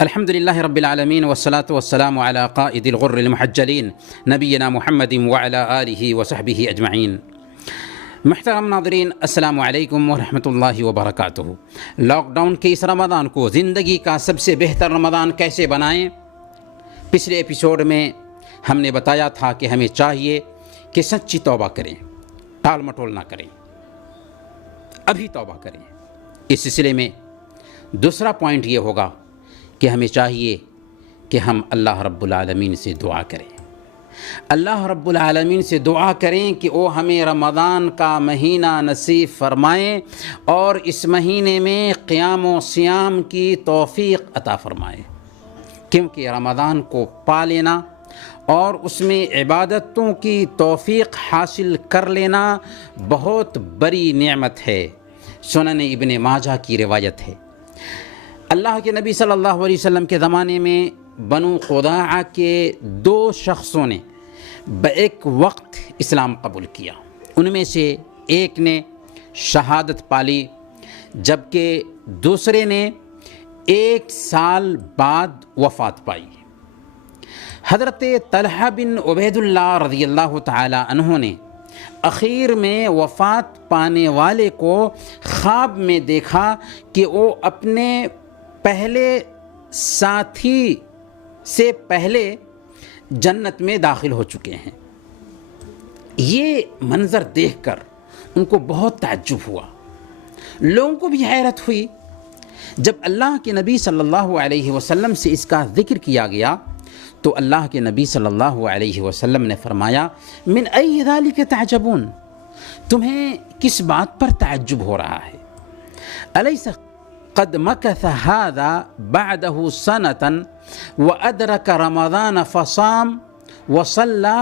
الحمد لله رب العالمين والصلاة والسلام على قائد الغر المحجلين نبينا محمد وعلى آله وصحبه أجمعين. محترم ناظرین، السلام علیکم ورحمۃ اللہ وبرکاتہ. لاک ڈاؤن کے اس رمضان کو زندگی کا سب سے بہتر رمضان کیسے بنائیں؟ پچھلے ایپیسوڈ میں ہم نے بتایا تھا کہ ہمیں چاہیے کہ سچی توبہ کریں، ٹال مٹول نہ کریں، ابھی توبہ کریں. اس سلسلے میں دوسرا پوائنٹ یہ ہوگا کہ ہمیں چاہیے کہ ہم اللہ رب العالمین سے دعا کریں. اللہ رب العالمین سے دعا کریں کہ وہ ہمیں رمضان کا مہینہ نصیب فرمائے اور اس مہینے میں قیام و صیام کی توفیق عطا فرمائے، کیونکہ رمضان کو پا لینا اور اس میں عبادتوں کی توفیق حاصل کر لینا بہت بڑی نعمت ہے. سنن ابن ماجہ کی روایت ہے، اللہ کے نبی صلی اللہ علیہ وسلم کے زمانے میں بنو خداعہ کے دو شخصوں نے بیک وقت اسلام قبول کیا. ان میں سے ایک نے شہادت پالی جبکہ دوسرے نے 1 سال بعد وفات پائی. حضرت طلحہ بن عبید اللہ رضی اللہ تعالی عنہ نے اخیر میں وفات پانے والے کو خواب میں دیکھا کہ وہ اپنے پہلے ساتھی سے پہلے جنت میں داخل ہو چکے ہیں. یہ منظر دیکھ کر ان کو بہت تعجب ہوا. لوگوں کو بھی حیرت ہوئی. جب اللہ کے نبی صلی اللہ علیہ وسلم سے اس کا ذکر کیا گیا تو اللہ کے نبی صلی اللہ علیہ وسلم نے فرمایا، من ای ذالک تعجبون، تمہیں کس بات پر تعجب ہو رہا ہے؟ الیس قد مکث هذا بعده سنة وأدرك رمضان فصام وصلى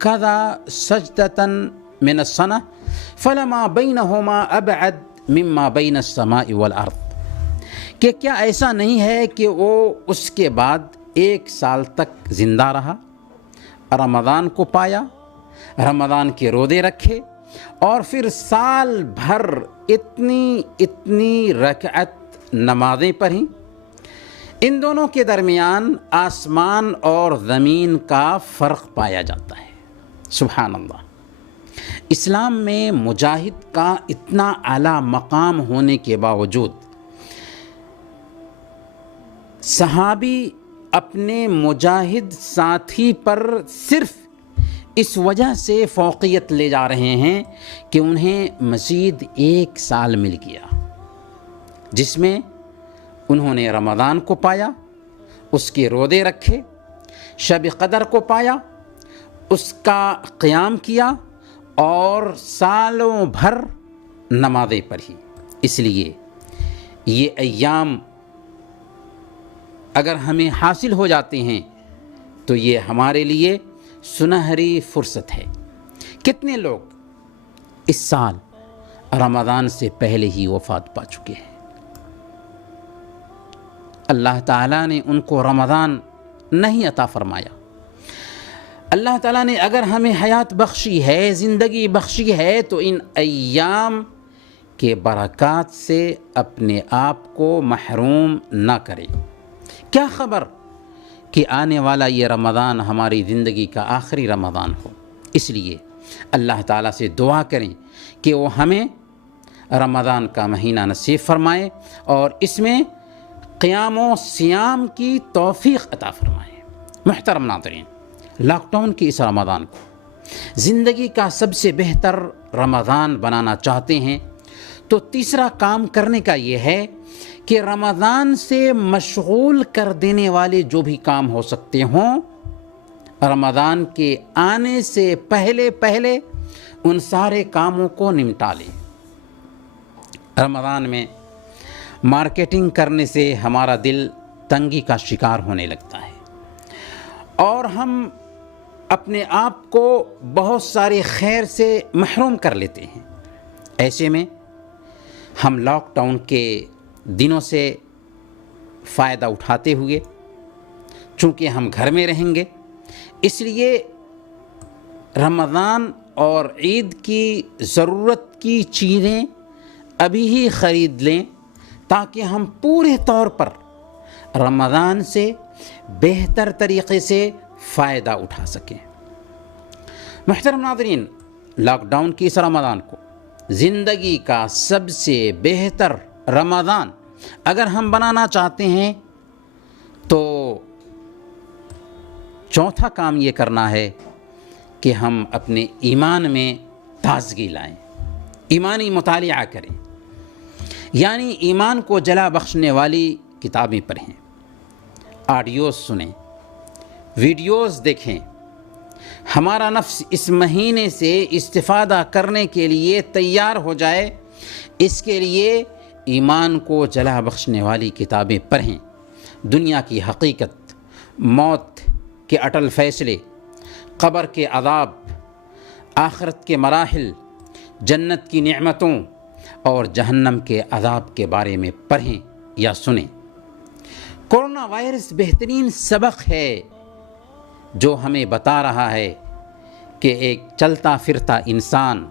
كذا سجدة من السنة فلما بينهما أبعد مما بين السماء والأرض. کہ کیا ایسا نہیں ہے کہ وہ اس کے بعد 1 سال تک زندہ رہا، رمضان کو پایا، رمضان کے روزے رکھے اور پھر سال بھر اتنی رکعت نمازیں پڑھیں؟ ان دونوں کے درمیان آسمان اور زمین کا فرق پایا جاتا ہے. سبحان اللہ. اسلام میں مجاہد کا اتنا اعلیٰ مقام ہونے کے باوجود صحابی اپنے مجاہد ساتھی پر صرف اس وجہ سے فوقیت لے جا رہے ہیں کہ انہیں مزید 1 سال مل گیا، جس میں انہوں نے رمضان کو پایا، اس کے روزے رکھے، شب قدر کو پایا، اس کا قیام کیا اور سالوں بھر نمازیں پڑھی. اس لیے یہ ایام اگر ہمیں حاصل ہو جاتے ہیں تو یہ ہمارے لیے سنہری فرصت ہے. کتنے لوگ اس سال رمضان سے پہلے ہی وفات پا چکے ہیں. اللہ تعالیٰ نے ان کو رمضان نہیں عطا فرمایا. اللہ تعالیٰ نے اگر ہمیں حیات بخشی ہے، زندگی بخشی ہے، تو ان ایام کے برکات سے اپنے آپ کو محروم نہ کریں. کیا خبر کہ آنے والا یہ رمضان ہماری زندگی کا آخری رمضان ہو. اس لیے اللہ تعالیٰ سے دعا کریں کہ وہ ہمیں رمضان کا مہینہ نصیب فرمائے اور اس میں قیام و صیام کی توفیق عطا فرمائے. محترم ناظرین، لاک ڈاؤن کی اس رمضان کو زندگی کا سب سے بہتر رمضان بنانا چاہتے ہیں تو تیسرا کام کرنے کا یہ ہے کہ رمضان سے مشغول کر دینے والے جو بھی کام ہو سکتے ہوں، رمضان کے آنے سے پہلے ان سارے کاموں کو نمٹا لیں. رمضان میں مارکیٹنگ کرنے سے ہمارا دل تنگی کا شکار ہونے لگتا ہے اور ہم اپنے آپ کو بہت سارے خیر سے محروم کر لیتے ہیں. ایسے میں ہم لاک ڈاؤن کے دنوں سے فائدہ اٹھاتے ہوئے، چونکہ ہم گھر میں رہیں گے، اس لیے رمضان اور عید کی ضرورت کی چیزیں ابھی ہی خرید لیں تاکہ ہم پورے طور پر رمضان سے بہتر طریقے سے فائدہ اٹھا سکیں۔ محترم ناظرین، لاک ڈاؤن کی اس رمضان کو زندگی کا سب سے بہتر رمضان اگر ہم بنانا چاہتے ہیں تو چوتھا کام یہ کرنا ہے کہ ہم اپنے ایمان میں تازگی لائیں، ایمانی مطالعہ کریں، یعنی ایمان کو جلا بخشنے والی کتابیں پڑھیں، آڈیوز سنیں، ویڈیوز دیکھیں۔ ہمارا نفس اس مہینے سے استفادہ کرنے کے لیے تیار ہو جائے، اس کے لیے ایمان کو جلا بخشنے والی کتابیں پڑھیں۔ دنیا کی حقیقت، موت کے اٹل فیصلے، قبر کے عذاب، آخرت کے مراحل، جنت کی نعمتوں اور جہنم کے عذاب کے بارے میں پڑھیں یا سنیں۔ کورونا وائرس بہترین سبق ہے جو ہمیں بتا رہا ہے کہ ایک چلتا پھرتا انسان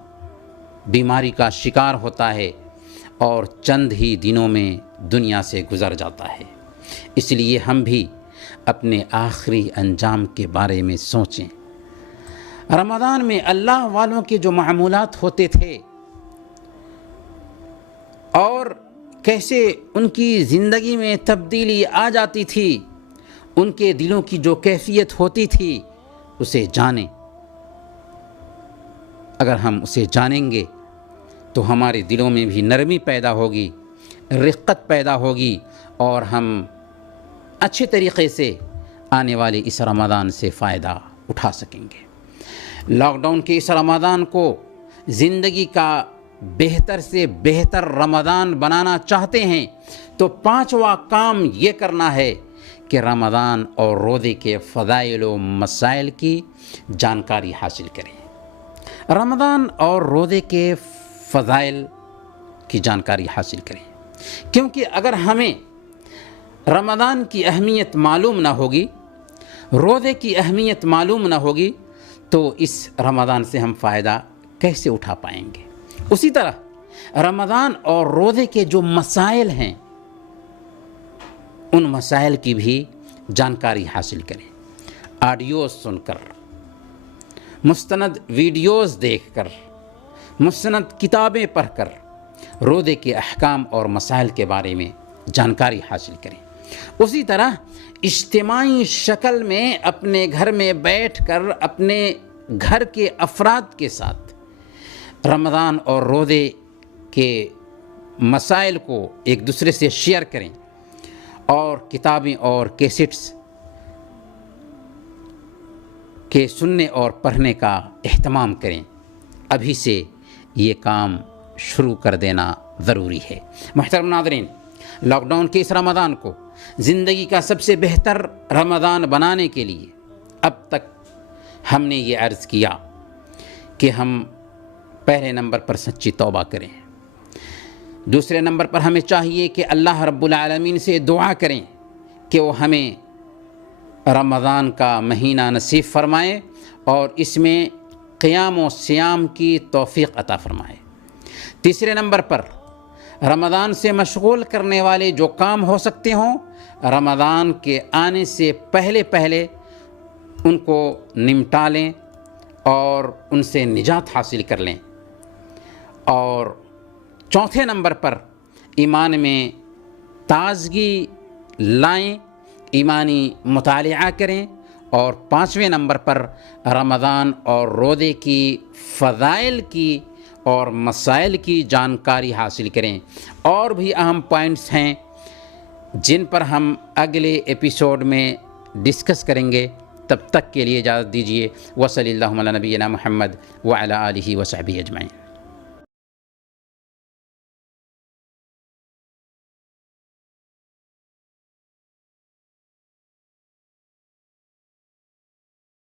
بیماری کا شکار ہوتا ہے اور چند ہی دنوں میں دنیا سے گزر جاتا ہے۔ اس لیے ہم بھی اپنے آخری انجام کے بارے میں سوچیں۔ رمضان میں اللہ والوں کے جو معمولات ہوتے تھے اور کیسے ان کی زندگی میں تبدیلی آ جاتی تھی، ان کے دلوں کی جو کیفیت ہوتی تھی، اسے جانیں۔ اگر ہم اسے جانیں گے تو ہمارے دلوں میں بھی نرمی پیدا ہوگی، رقت پیدا ہوگی اور ہم اچھے طریقے سے آنے والے اس رمضان سے فائدہ اٹھا سکیں گے۔ لاک ڈاؤن کے اس رمضان کو زندگی کا بہتر سے بہتر رمضان بنانا چاہتے ہیں تو پانچواں کام یہ کرنا ہے کہ رمضان اور روزے کے فضائل و مسائل کی جانکاری حاصل کریں۔ رمضان اور روزے کے فضائل کی جانکاری حاصل کریں، کیونکہ اگر ہمیں رمضان کی اہمیت معلوم نہ ہوگی، روزے کی اہمیت معلوم نہ ہوگی تو اس رمضان سے ہم فائدہ کیسے اٹھا پائیں گے۔ اسی طرح رمضان اور روزے کے جو مسائل ہیں ان مسائل کی بھی جانکاری حاصل کریں، آڈیوز سن کر، مستند ویڈیوز دیکھ کر، مستند کتابیں پڑھ کر روزے کے احکام اور مسائل کے بارے میں جانکاری حاصل کریں۔ اسی طرح اجتماعی شکل میں اپنے گھر میں بیٹھ کر اپنے گھر کے افراد کے ساتھ رمضان اور روزے کے مسائل کو ایک دوسرے سے شیئر کریں اور کتابیں اور کیسٹس کے سننے اور پڑھنے کا اہتمام کریں۔ ابھی سے یہ کام شروع کر دینا ضروری ہے۔ محترم ناظرین، لاک ڈاؤن کے اس رمضان کو زندگی کا سب سے بہتر رمضان بنانے کے لیے اب تک ہم نے یہ عرض کیا کہ ہم پہلے نمبر پر سچی توبہ کریں، دوسرے نمبر پر ہمیں چاہیے کہ اللہ رب العالمین سے دعا کریں کہ وہ ہمیں رمضان کا مہینہ نصیب فرمائے اور اس میں قیام و صیام کی توفیق عطا فرمائے۔ تیسرے نمبر پر رمضان سے مشغول کرنے والے جو کام ہو سکتے ہوں، رمضان کے آنے سے پہلے ان کو نمٹا لیں اور ان سے نجات حاصل کر لیں۔ اور چوتھے نمبر پر ایمان میں تازگی لائیں، ایمانی مطالعہ کریں، اور پانچویں نمبر پر رمضان اور روزے کی فضائل کی اور مسائل کی جانکاری حاصل کریں۔ اور بھی اہم پوائنٹس ہیں جن پر ہم اگلے ایپیسوڈ میں ڈسکس کریں گے۔ تب تک کے لیے اجازت دیجیے۔ وصلی اللہ علی نبینا محمد وعلی آلہ وصحبہ اجمعین۔